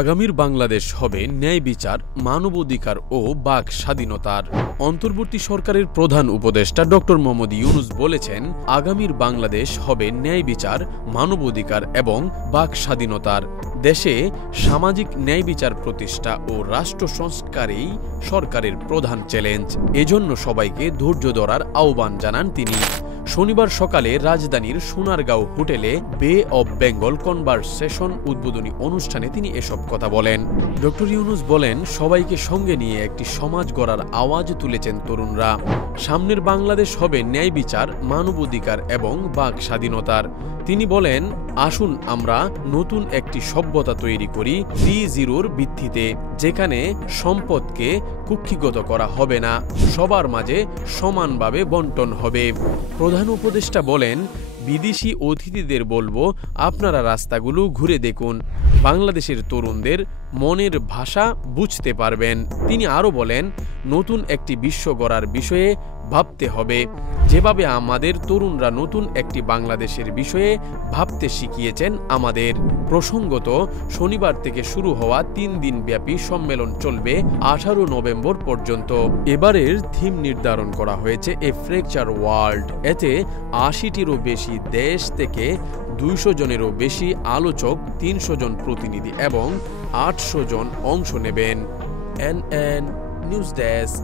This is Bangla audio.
আগামীর বাংলাদেশ হবে ন্যায় বিচার, মানবাধিকার ও বাক স্বাধীনতার। অন্তর্বর্তী সরকারের প্রধান উপদেষ্টা ডক্টর মোহাম্মদ ইউনূস বলেছেন, আগামীর বাংলাদেশ হবে ন্যায় বিচার, মানবাধিকার এবং বাক স্বাধীনতার। দেশে সামাজিক ন্যায় বিচার প্রতিষ্ঠা ও রাষ্ট্র সংস্কারেই সরকারের প্রধান চ্যালেঞ্জ। এজন্য সবাইকে ধৈর্য ধরার আহ্বান জানান তিনি। শনিবার সকালে রাজধানীর সোনারগাঁও হোটেলে বে অব বেঙ্গল কনভারসেশন উদ্বোধনী অনুষ্ঠানে তিনি এসব কথা বলেন। ডক্টর ইউনূস বলেন, সবাইকে সঙ্গে নিয়ে একটি সমাজ গড়ার আওয়াজ তুলেছেন তরুণরা। সামনের বাংলাদেশ হবে ন্যায় বিচার, মানবাধিকার এবং বাক স্বাধীনতার। তিনি বলেন, আসুন আমরা নতুন একটি সভ্যতা তৈরি করি 3-0 ভিত্তিতে, যেখানে সম্পদকে কুক্ষিগত করা হবে না, সবার মাঝে সমানভাবে বন্টন হবে। প্রধান উপদেষ্টা বলেন, বিদেশি অতিথিদের বলবো, আপনারা রাস্তাগুলো ঘুরে দেখুন, বাংলাদেশের তরুণদের মনের ভাষা বুঝতে পারবেন। তিনি আরও বলেন, নতুন একটি বিশ্ব গড়ার বিষয়ে ভাবতে হবে, যেভাবে আমাদের তরুণরা নতুন একটি বাংলাদেশের বিষয়ে ভাবতে শিখিয়েছেন আমাদের। প্রসঙ্গত, শনিবার থেকে শুরু হওয়া 3 দিনব্যাপী সম্মেলন চলবে 18 নভেম্বর পর্যন্ত। এবারের থিম নির্ধারণ করা হয়েছে এ ফ্র্যাকচার ওয়ার্ল্ড। এতে 80টিরও বেশি দেশ থেকে 200 জনেরও বেশি আলোচক, 300 জন প্রতিনিধি এবং 800 জন অংশ নেবেন। NN news desk.